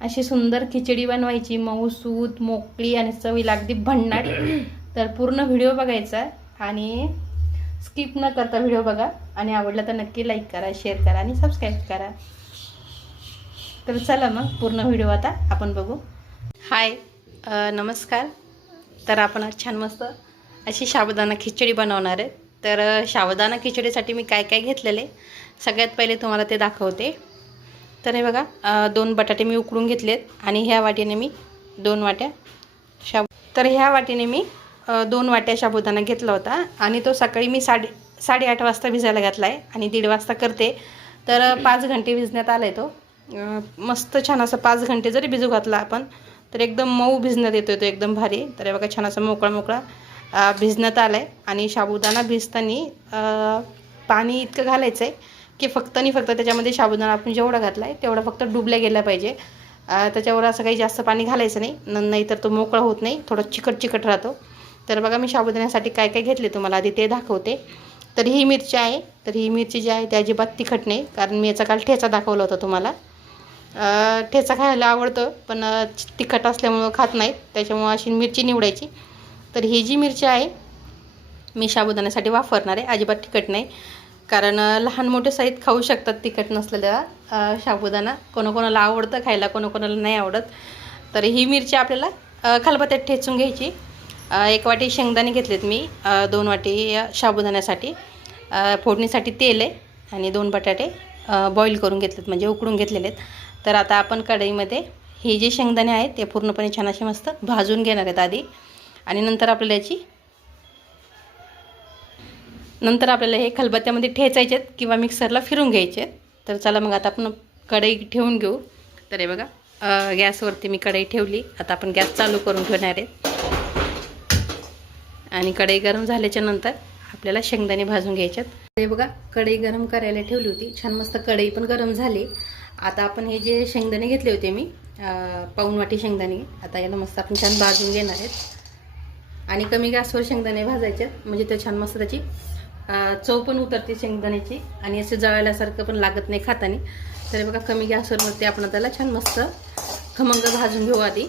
अशी सुंदर खिचडी बनवायची मऊसूत मोकळी आणि चवीला अगदी भन्नाट. तर पूर्ण व्हिडिओ बघायचा आणि स्किप न करता व्हिडिओ बघा. आणि आवडला तर नक्की लाईक करा शेअर करा आणि सबस्क्राईब करा. तर चला मग पूर्ण व्हिडिओ आता आपण बघू. हाय नमस्कार. तर आपण आज छान मस्त अशी साबुदाणा खिचडी बनवणार आहे. तर अ, साबुदाणा खिचडीसाठी मी काय काय घेतलेले? सगळ्यात पहिले तुम्हाला ते दाखवते. तर हे बघा दोन बटाटे मी उकडून घेतलेत आणि ह्या वाटीने मी दोन वाट्या शाबू तर ह्या वाटीने मी दोन वाट्या शाबुदाना घेतला होता आणि तो सकाळी मी साडे साडेआठ वाजता भिजायला घातला आहे आणि दीड वाजता करते. तर पाच घंटे भिजण्यात आला आहे तो मस्त छान असं पाच घंटे जरी भिजू घातला आपण तर एकदम मऊ भिजण्यात येतो तो एकदम भारी. तर हे बघा छान असा मोकळा मोकळा भिजण्यात आला आहे आणि साबुदाणा भिजताना पाणी इतकं घालायचं आहे की फक्त आणि फक्त त्याच्यामध्ये साबुदाणा आपण जेवढा घातला आहे तेवढा फक्त डुबल्या गेला पाहिजे. त्याच्यावर असं काही जास्त पाणी घालायचं नाही. न नाही तर तो मोकळा होत नाही थोडं चिकट चिकट राहतो. तर बघा मी साबुदाण्यासाठी काय काय घेतले तुम्हाला? आधी ते दाखवते. तर ही मिरची आहे. तर ही मिरची जी आहे ती अजिबात तिखट नाही कारण मी याचा काल ठेचा दाखवला होता तुम्हाला. ठेचा खायला आवडतं पण तिखट असल्यामुळं खात नाहीत. त्याच्यामुळं अशी मिरची निवडायची. तर ही जी मिरची आहे मी साबुदाण्यासाठी वापरणार आहे. अजिबात तिखट नाही. कारण लहान मोठे सहित खाऊ शकतात तिखट नसलेल्या साबुदाणा कोणाकोणाला आवडतं खायला कोणाकोणाला नाही आवडत. तर ही मिरची आपल्याला खलबत्यात खलबत्त्यात ठेचून घ्यायची. एक वाटी शेंगदाणे घेतलेत मी. दोन वाटी साबुदाण्यासाठी फोडणीसाठी तेल आहे आणि दोन बटाटे बॉईल करून घेतलेत म्हणजे उकडून घेतलेले आहेत तर आता आपण कढईमध्ये हे जे शेंगदाणे आहेत ते पूर्णपणे छान असे मस्त भाजून घेणार आहेत आधी. आणि नंतर आपल्याला याची नंतर आपल्याला हे खलबत्त्यामध्ये ठेचायचे आहेत किंवा मिक्सरला फिरून घ्यायचे आहेत. तर चला मग आता आपण कढई ठेवून घेऊ. तर हे बघा गॅसवरती मी कढई ठेवली. आता आपण गॅस चालू करून ठेवणार आहे. आणि कढई गरम झाल्याच्यानंतर आपल्याला शेंगदाणे भाजून घ्यायच्यात हे बघा कढई गरम करायला ठेवली होती. छान मस्त कढई पण गरम झाली. आता आपण हे जे शेंगदाणे घेतले होते मी अ, पाऊण वाटी शेंगदाणे आता याला मस्त आपण छान भाजून घेणार आहेत. आणि कमी गॅसवर शेंगदाणे भाजायचे आहेत. म्हणजे ते छान मस्त त्याची चव पण उतरते शेंगदाण्याची आणि असे जळाल्यासारखं पण लागत नाही खाताना. तर बघा कमी गॅसवरती आपण त्याला छान मस्त खमंग भाजून घेऊ आधी.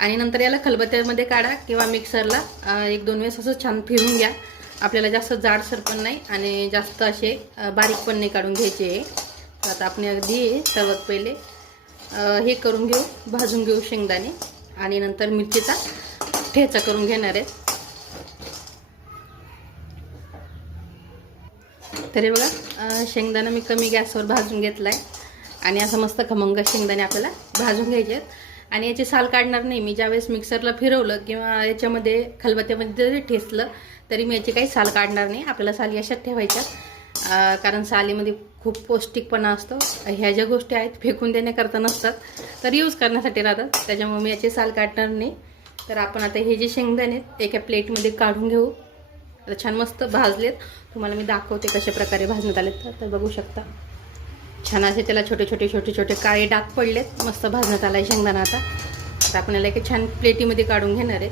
आणि नंतर याला खलबत्त्यामध्ये काढा किंवा मिक्सरला एक दोन वेळेस असं छान फिरून घ्या. आपल्याला जास्त जाडसर पण नाही आणि जास्त असे बारीक पण नाही काढून घ्यायचे. तर आता आपण अगदी सर्वात पहिले हे करून घेऊ भाजून घेऊ शेंगदाणे. आणि नंतर मिरचीचा ठेचा करून घेणार आहे. तरी बघा शेंगदाणा मी कमी गॅसवर भाजून घेतला आहे आणि असं मस्त खमंग शेंगदाणे आपल्याला भाजून घ्यायचे आहेत. आणि याची साल काढणार नाही. मी ज्यावेळेस मिक्सरला फिरवलं किंवा याच्यामध्ये खलबत्त्यामध्ये जरी ठेचलं तरी मी याची काही साल काढणार नाही. आपल्याला साली अशाच ठेवायच्या कारण सालीमध्ये खूप पौष्टिकपणा असतो. ह्या ज्या गोष्टी आहेत फेकून देण्याकरता नसतात. तर यूज करण्यासाठी राहतात. त्याच्यामुळे मी याची साल काढणार नाही. तर आपण आता हे जे शेंगदाणे आहेत एका प्लेटमध्ये काढून घेऊ. आता छान मस्त भाजलेत. तुम्हाला मी दाखवते कशा प्रकारे भाजण्यात आलेत. तर- तर बघू शकता. छान असे त्याला छोटे छोटे छोटे छोटे काळे डाग पडलेत. मस्त भाजण्यात आला आहे शेंगदाणा आता. आता आपण याला एक छान प्लेटीमध्ये काढून घेणार आहे.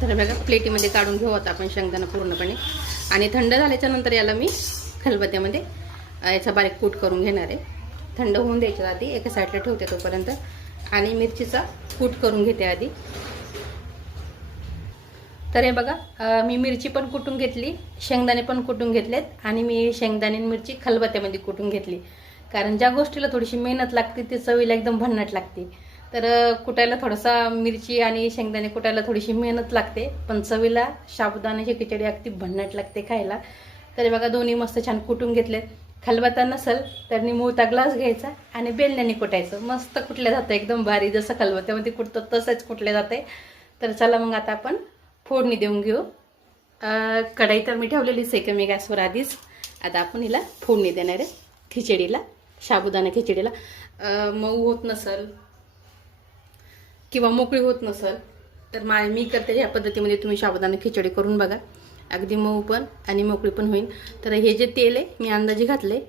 तर बघा प्लेटीमध्ये काढून घेऊ आता आपण शेंगदाणा पूर्णपणे. आणि थंड झाल्याच्यानंतर याला मी खलबत्त्यामध्ये याचा बारीक कूट करून घेणार आहे. थंड होऊन द्यायच्या आधी एका साईडला ठेवते तोपर्यंत. आणि मिरचीचा कूट करून घेते आधी. तर हे बघा मी मिरची पण कुटून घेतली शेंगदाणे पण कुटून घेतलेत आणि मी शेंगदाणे आणि मिरची खलबत्त्यामध्ये कुटून घेतली. कारण ज्या गोष्टीला थोडीशी मेहनत लागते ती चवीला एकदम भन्नाट लागते. तर कुटायला थोडासा मिरची आणि शेंगदाणे कुटायला थोडीशी मेहनत लागते पण चवीला साबुदाण्याची खिचडी अगदी भन्नाट लागते खायला. तर बघा दोन्ही मस्त छान कुटून घेतलेत. खलबत्ता नसेल तर निमुळता ग्लास घ्यायचा आणि बेलण्याने कुटायचं. मस्त कुटलं जातं एकदम भारी. जसं खलबत्त्यामध्ये कुटतं तसंच कुटले जाते तर चला मग आता आपण फोडणी देऊन घेऊ. कढाई तर मी ठेवलेलीच आहे कमी गॅसवर आधीच. आता आपण हिला फोडणी देणार आहे खिचडीला साबुदाणा खिचडीला. मऊ होत नसल किंवा मोकळी होत नसल तर मा मी करते ह्या पद्धतीमध्ये तुम्ही साबुदाणा खिचडी करून बघा. अगदी मऊ पण आणि मोकळी पण होईल. तर हे जे तेल आहे मी अंदाजे घातले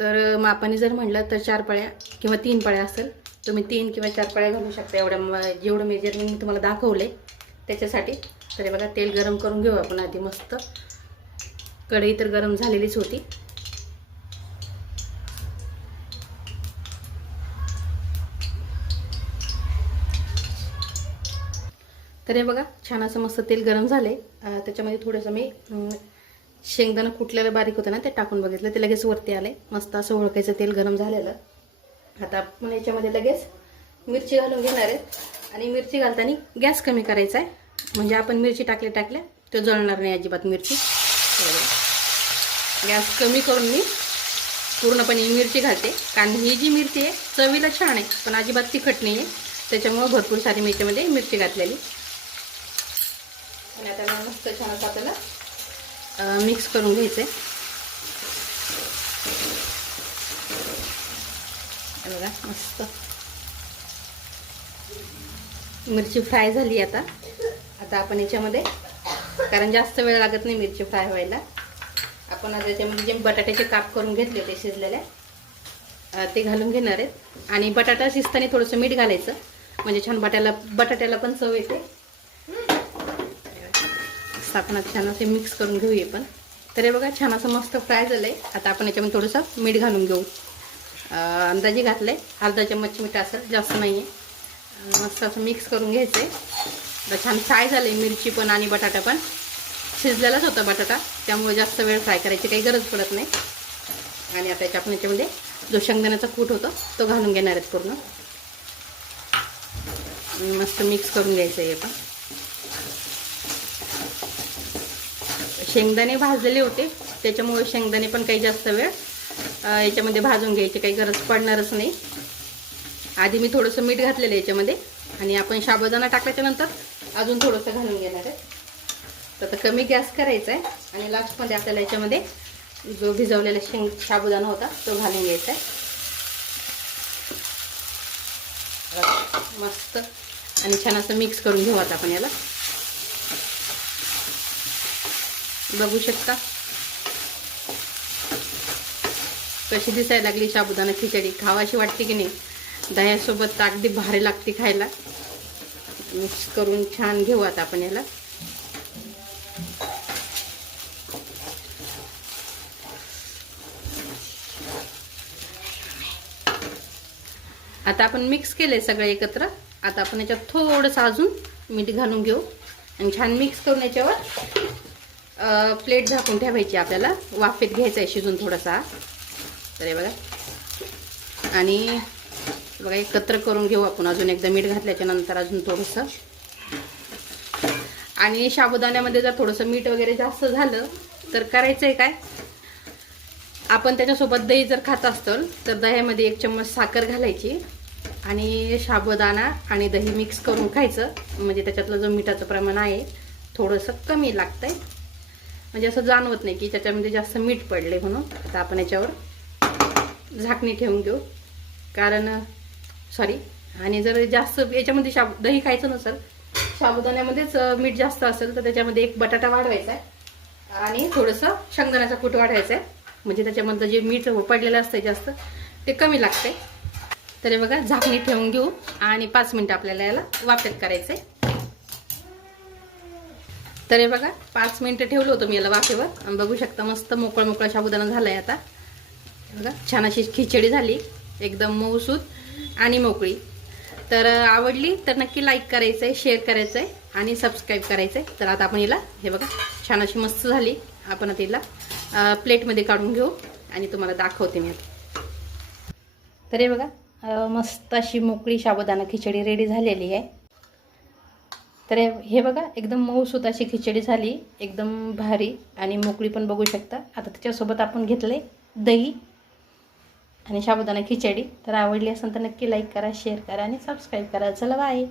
तर मापाने जर म्हटलं तर चार पळ्या किंवा तीन पळ्या असेल तुम्ही तीन किंवा चार पळ्या घालू शकता. एवढ्या जेवढं मेजरमेंट मी तुम्हाला दाखवले त्याच्यासाठी तरी बघा तेल गरम करून घेऊ आपण आधी मस्त. कढई तर गरम झालेलीच होती. तर हे बघा छान असं मस्त तेल गरम झाले त्याच्यामध्ये थोडंसं मी शेंगदाणा कुठल्याला बारीक होतं ना ते टाकून बघितलं. ते लगेच वरती आले मस्त असं ओळखायचं तेल गरम झालेलं. आता आपण याच्यामध्ये लगेच मिरची घालून घेणार आहेत आणि मिरची घालताना गॅस कमी करायचा आहे. म्हणजे आपण मिरची टाकल्या टाकल्या तो जळणार नाही अजिबात मिरची. गॅस कमी करून मी पूर्णपणे मिरची घालते. कारण ही जी मिरची आहे चवीला छान आहे पण अजिबात तिखट नाही आहे. त्याच्यामुळं भरपूर सारी मी याच्यामध्ये मिरची घातलेली. आणि आता मस्त छान असं आपल्याला मिक्स करून घ्यायचं आहे बघा मस्त. मिरची फ्राय झाली आता. आता आपण याच्यामध्ये कारण जास्त वेळ लागत नाही मिरची फ्राय व्हायला. आपण आता याच्यामध्ये जे बटाट्याचे काप करून घेतले होते शिजलेल्या ते घालून घेणार आहेत. आणि बटाटा शिजताना थोडंसं मीठ घालायचं. म्हणजे छान बटाट्याला बटाट्याला पण चव येते. सापणात छान असे मिक्स करून घेऊया पण तर हे बघा छान असं मस्त फ्राय झालं आहे आता आपण याच्यामध्ये थोडंसं मीठ घालून घेऊ. अंदाजे घातलं आहे अर्धा चम्मच मीठ असेल जास्त नाही आहे मस्त असं मिक्स करून घ्यायचं आहे आता छान फ्राय झाले मिरची पण आणि बटाटा पण. शिजलेलाच होता बटाटा त्यामुळे जास्त वेळ फ्राय करायची काही गरज पडत नाही. आणि आता याच्या आपण याच्यामध्ये म्हणजे जो शेंगदाण्याचा कूट होतो तो घालून घेणार आहेत पूर्ण. मस्त मिक्स करून घ्यायचं आहे पण. शेंगदाणे भाजलेले होते त्याच्यामुळे शेंगदाणे पण काही जास्त वेळ याच्यामध्ये भाजून घ्यायची काही गरज पडणारच नाही. आधी मी थोडंसं मीठ घातलेलं आहे याच्यामध्ये. आणि आपण शाबदाना टाकल्याच्यानंतर अजून थोडंसं घालून घेणार आहे. तर आता कमी गॅस करायचा आहे आणि लास्टमध्ये आपल्याला याच्यामध्ये जो भिजवलेला शेंग साबुदाणा होता तो घालून घ्यायचा आहे मस्त. आणि छान असं मिक्स करून घेऊ आता आपण याला. बघू शकता. कशी दिसायला लागली साबुदाणा खिचडी. खावाशी वाटते की नाही? दह्यासोबत अगदी भारी लागते खायला. मिक्स करून छान घेऊ आता आपण याला. आता आपण मिक्स केले सगळे एकत्र. आता आपण याच्यात थोडंसं अजून मीठ घालून घेऊ. आणि छान मिक्स करून याच्यावर प्लेट झाकून ठेवायची आपल्याला. वाफेत घ्यायचं आहे शिजून थोडासा. तर हे बघा. आणि बघा एकत्र करून घेऊ आपण. अजून एकदा मीठ घातल्याच्या नंतर अजून थोडंसं. आणि साबुदाण्यामध्ये जर थोडंसं मीठ वगैरे जास्त झालं तर करायचं आहे काय? आपण त्याच्यासोबत दही जर खात असतं तर दह्यामध्ये एक चम्मच साखर घालायची आणि साबुदाणा आणि दही मिक्स करून खायचं. म्हणजे त्याच्यातलं जो मिठाचं प्रमाण आहे थोडंसं कमी लागतंय. म्हणजे असं जाणवत नाही की त्याच्यामध्ये जास्त मीठ पडले म्हणून. आता आपण याच्यावर झाकणी ठेवून घेऊ. कारण सॉरी आणि जर जास्त याच्यामध्ये शाब दही खायचं नसेल साबुदाण्यामध्येच मीठ जास्त असेल तर त्याच्यामध्ये एक बटाटा वाढवायचा आहे. आणि थोडंसं शेंगदाण्याचा कूट वाढवायचा आहे. म्हणजे त्याच्यामधलं जे मीठ पडलेलं असतं जास्त ते कमी लागतंय. तरी बघा झाकणी ठेवून घेऊ. आणि पाच मिनटं आपल्याला याला वाफेत करायचं आहे तरी बघा पाच मिनटं ठेवलं होतं मी याला वाफेवर. आणि बघू शकता मस्त मोकळा मोकळा साबुदाणा झालाय आता. बघा छान अशी खिचडी झाली. एकदम मऊसूत आणि मोकळी. तर आवडली तर नक्की लाईक करायचं आहे शेअर करायचं आहे आणि सबस्क्राईब करायचं आहे तर आता आपण हिला हे बघा छान अशी मस्त झाली. आपण आता हिला प्लेटमध्ये काढून घेऊ आणि तुम्हाला दाखवते मी आता. तर हे बघा मस्त अशी मोकळी साबुदाणा खिचडी रेडी झालेली आहे. तर हे- बघा एकदम मऊसूत अशी खिचडी झाली एकदम भारी आणि मोकळी पण बघू शकता. आता त्याच्यासोबत आपण घेतले दही. आणि साबुदाणा खिचडी. तर आवडली असेल तर नक्की लाईक करा शेअर करा आणि सबस्क्राईब करा. चला बाय